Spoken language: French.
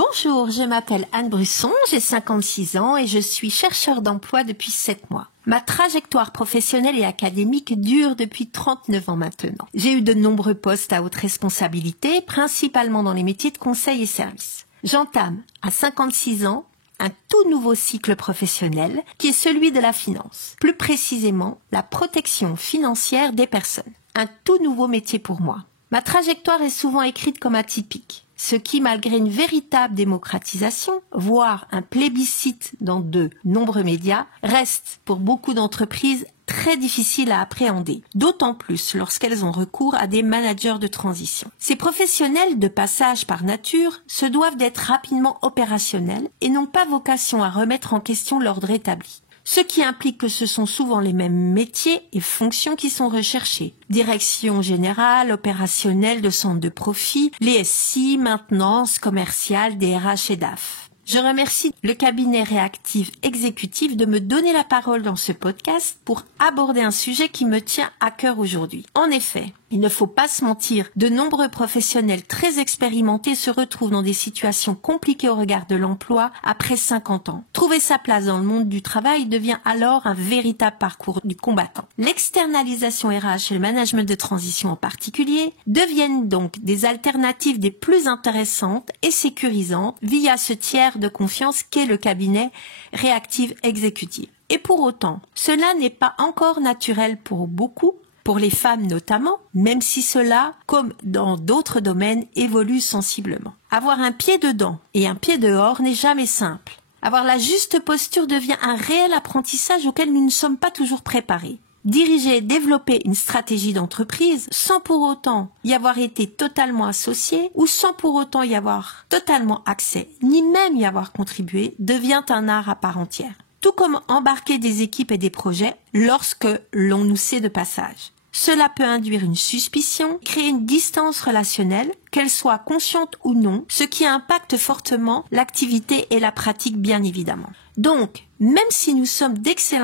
Bonjour, je m'appelle Anne Brusson, j'ai 56 ans et je suis chercheur d'emploi depuis 7 mois. Ma trajectoire professionnelle et académique dure depuis 39 ans maintenant. J'ai eu de nombreux postes à haute responsabilité, principalement dans les métiers de conseil et services. J'entame, à 56 ans, un tout nouveau cycle professionnel qui est celui de la finance. Plus précisément, la protection financière des personnes. Un tout nouveau métier pour moi. Ma trajectoire est souvent écrite comme atypique, ce qui, malgré une véritable démocratisation, voire un plébiscite dans de nombreux médias, reste pour beaucoup d'entreprises très difficile à appréhender, d'autant plus lorsqu'elles ont recours à des managers de transition. Ces professionnels de passage par nature se doivent d'être rapidement opérationnels et n'ont pas vocation à remettre en question l'ordre établi. Ce qui implique que ce sont souvent les mêmes métiers et fonctions qui sont recherchés. Direction générale, opérationnelle de centre de profit, les SI, maintenance, commerciale, DRH et DAF. Je remercie le cabinet Réactive Exécutif de me donner la parole dans ce podcast pour aborder un sujet qui me tient à cœur aujourd'hui. En effet, il ne faut pas se mentir, de nombreux professionnels très expérimentés se retrouvent dans des situations compliquées au regard de l'emploi après 50 ans. Trouver sa place dans le monde du travail devient alors un véritable parcours du combattant. L'externalisation RH et le management de transition en particulier deviennent donc des alternatives des plus intéressantes et sécurisantes via ce tiers de confiance qu'est le cabinet Réactive Exécutive. Et pour autant, cela n'est pas encore naturel pour beaucoup, pour les femmes notamment, même si cela, comme dans d'autres domaines, évolue sensiblement. Avoir un pied dedans et un pied dehors n'est jamais simple. Avoir la juste posture devient un réel apprentissage auquel nous ne sommes pas toujours préparés. Diriger et développer une stratégie d'entreprise sans pour autant y avoir été totalement associé ou sans pour autant y avoir totalement accès, ni même y avoir contribué, devient un art à part entière. Tout comme embarquer des équipes et des projets lorsque l'on nous sait de passage. Cela peut induire une suspicion, créer une distance relationnelle, qu'elle soit consciente ou non, ce qui impacte fortement l'activité et la pratique bien évidemment. Donc, même si nous sommes d'excellents